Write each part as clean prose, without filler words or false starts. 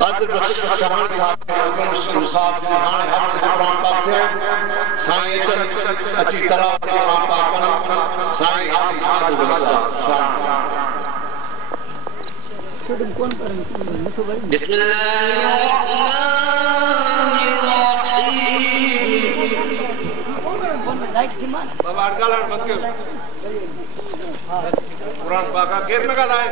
कादिर बख्श शान साहब इसकन साहब हाने हफ्ते कुरान पाक थे साईं अचन अची तलावत कुरान पाक कन साईं हाफिज कादिर बख्श साहब शान बिस्मिल्लाहिर्रहमानिर्रहीम बाबा अड़गालन बंद कयो कुरान पाक केर में गलाए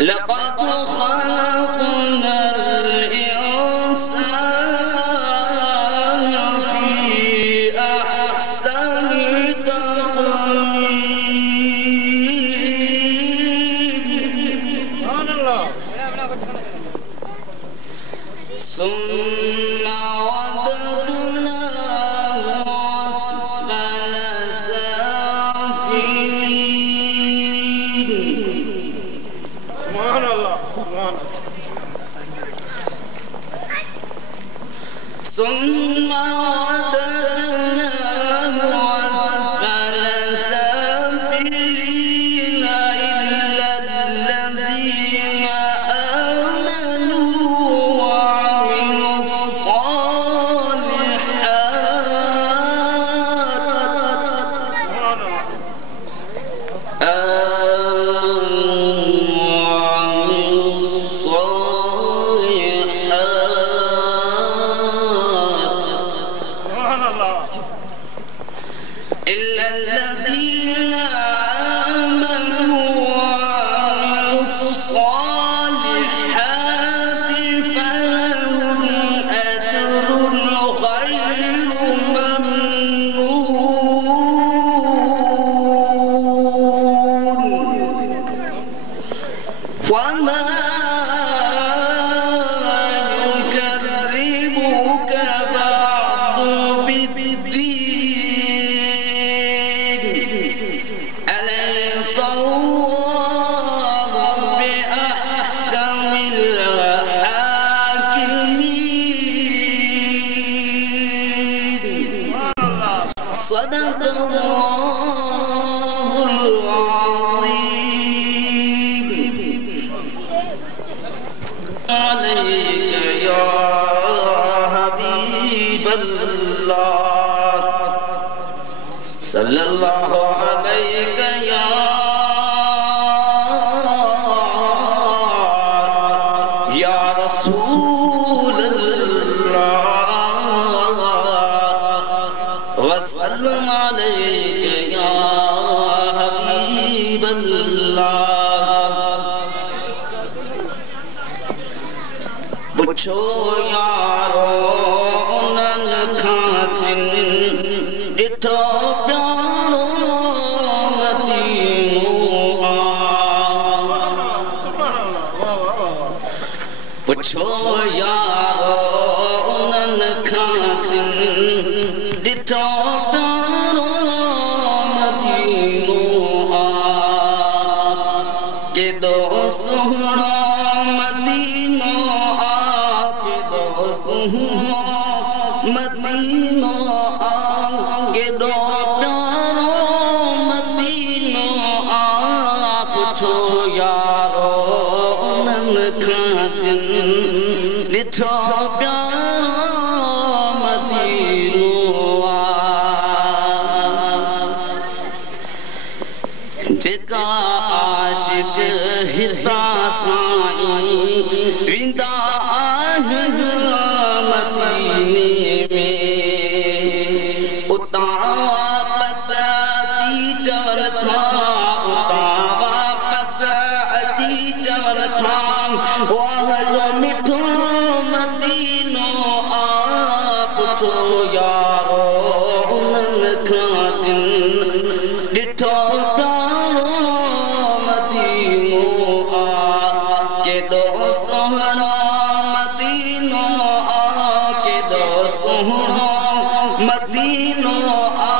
لقد خلقنا الإنسان في أحسن تقويم سبحان الله ثم رددناه أسفل سافلين سبحان الله ثم رددناه أسفل سافلين إلا الذين آمنوا وعملوا الصالحات فلهم أجر غير ممنون وما يكذبك بعد بالدين أليس الله بأحكم الحاكمين صدق الله العظيم عليك يا حبيب الله صلى الله عليك يا رسول الله وسلم عليك يا حبيب الله पुछो यारो उन्हनि खां जिन ॾिठो प्यारो मदीनो पुछो यारो उन्हनि खां जिन ॾिठो प्यारो मदीनो केॾो सुहिणो मदीनो मदीनो केॾो प्यारो मदीनो पुछो यारो उन्हनि खां जिन ॾिठो प्यारो मदीनो जेका आशिक़ हितां साईं वेंदा आहिनि मदीने मदीनो आप पुछो यारो उन्हनि खां जिन ॾिठो प्यारो मदीनो आ केॾो सुहिणो मदीनो आ केॾो सुहिणो मदीनो आ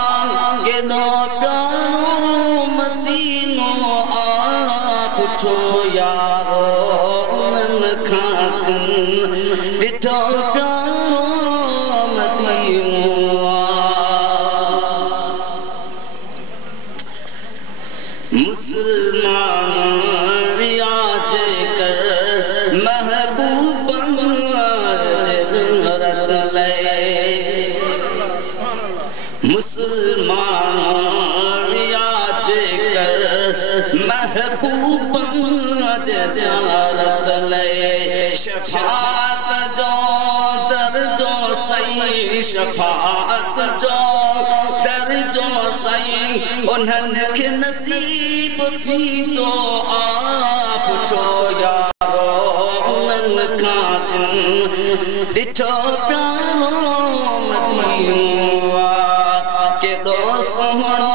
केॾो प्यारो मदीनो आ पुछो यारो उन्हनि खां जिन ॾिठो प्यारो मदीनो आ मुसलमान रियाज कर महबूबन ज़हरत ले मुसलमान रियाज कर महबूबन ज़हरत ले शफाअत जो दर्जो सही शफाअत जो दर्जो सही उन्हनि खे नसीब थींदो आ पुछो यारो उन्हनि खां जिन ॾिठो प्यारो मदीनो आ केॾो सुहिणो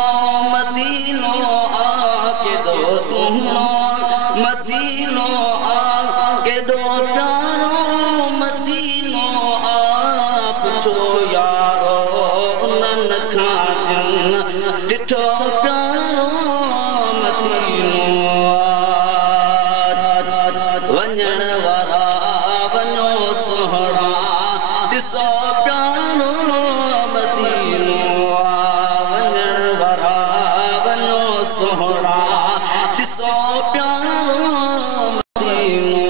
मदीनो आ केॾो सुहिणो मदीनो आ केॾो प्यारो मदीनो आ पुछो यारो उन्हनि खां जिन ॾिठो प्यारो मदीनो वञण वारा वञो सुहिणा ॾिसो प्यारो मदीनो वञण वारा वञो सुहिणा ॾिसो प्यारो मदीनो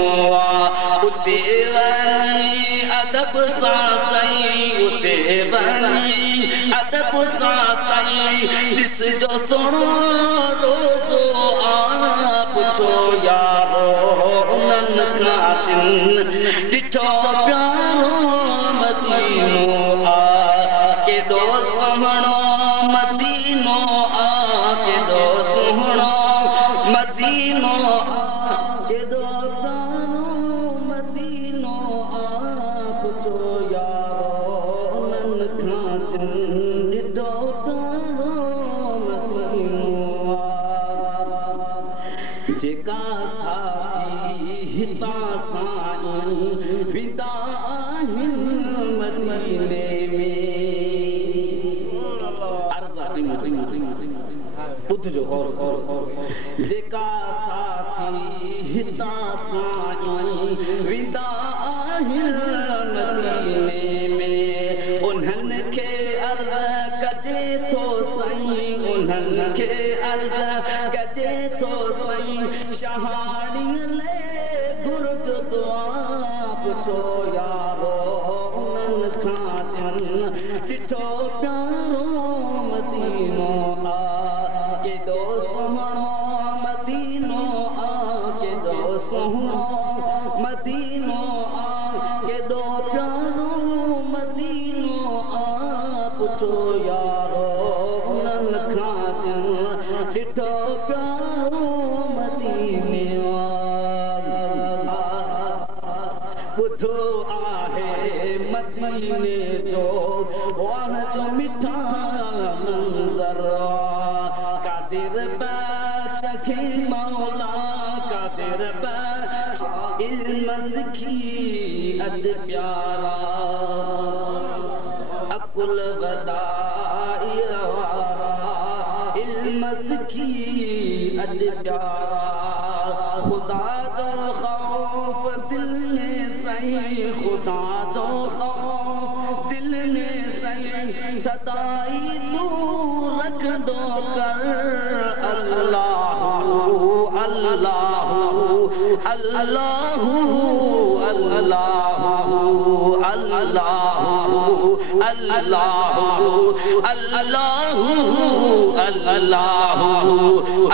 उते वञी अदब सां सही उते वञी अदब सां सही ॾिसजो सुहिणो रोज़ो आ पुछो यारो उन्हनि खां जिन ॾिठो प्यारो मदीनो आ केॾो सुहिणो मदीनो आ केॾो सुहिणो मदीनो केॾो प्यारो मदीनो आ पुछो यारो उन्हनि खां जिन ॾिठो प्यारो मदीनो आ जेका साथी हितां सां वेंदा आहिनि मदीने में ॿुधजो गौर जेका साथी हितां सां वेंदा आहिनि मदीने में उन्हनि खे अर्ज़ कजे थो साईं उन्हनि खे अर्ज़ कजे थो साईं शहाणीअ ले घुर्ज दुआ पुछो यारो उन्हनि खां जिन ॾिठो प्यारो मदीनो आ केॾो सुहिणो मदीनो आ केॾो सुहिणो मदीनो आ केॾो प्यारो मदीनो आ पुछो यारो उन्हनि खां जिन ॾिठो प्यारो मदीनो आ ॿुधो आहे मदीने जो वाह जो मिठा मंज़र कादिर बख्श खे मौला कादिर बख्श इल्म सिखी अज प्यारा अकुल वदाई वारा इल्म सिखी अज प्यारा खुदा जो खौफ दिल में सही खुदा जो खौफ दिल में सही सदाई तू रख दो कर अल्लाह अल्लाह अल्लाह अल्लाह अल्लाह अल्लाह अल्लाह अल्लाह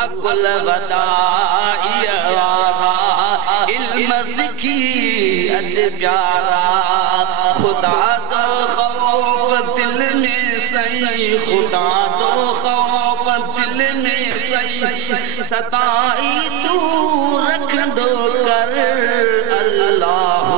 अकुल वदाई वारा इल्म सिखी अज प्यारा खुदा जो खौफ दिल में सही खुदा जो खौफ दिल में सही सदाई तू रख दो कर अल्लाह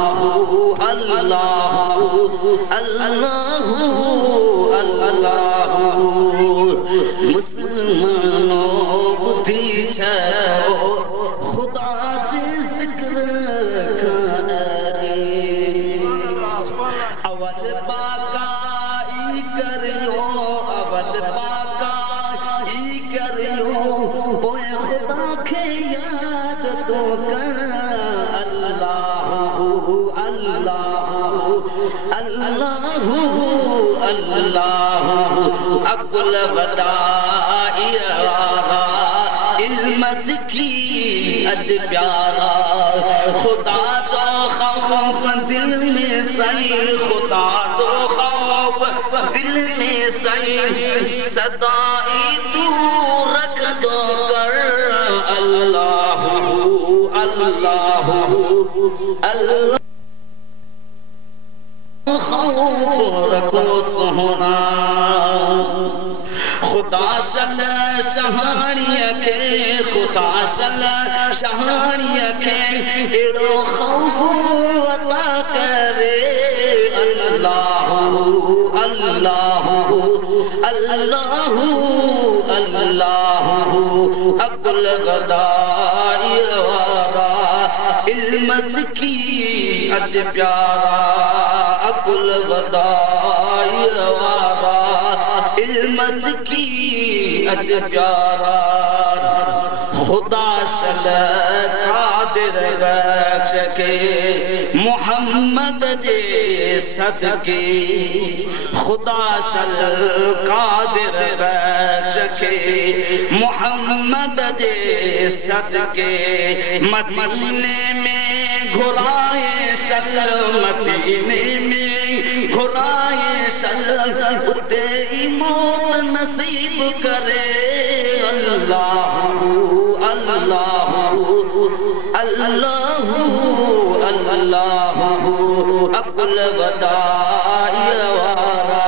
मोहम्मद जे सदके खुदा शल कादिर बख्श के मोहम्मद जे सदके मदीने में घुराए शल मदीने में घुराए शल उते मौत नसीब करे अल्लाह अल्लाह अल्लाह अल्लाह अकुल वदाई वारा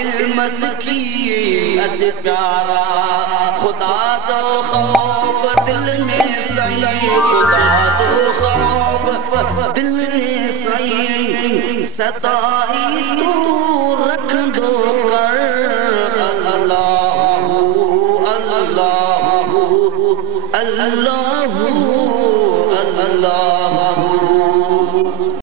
इल्मस की अज प्यारा खुदा तो खौफ दिल में सही खुदा तो खौफ दिल में सही सताई दूर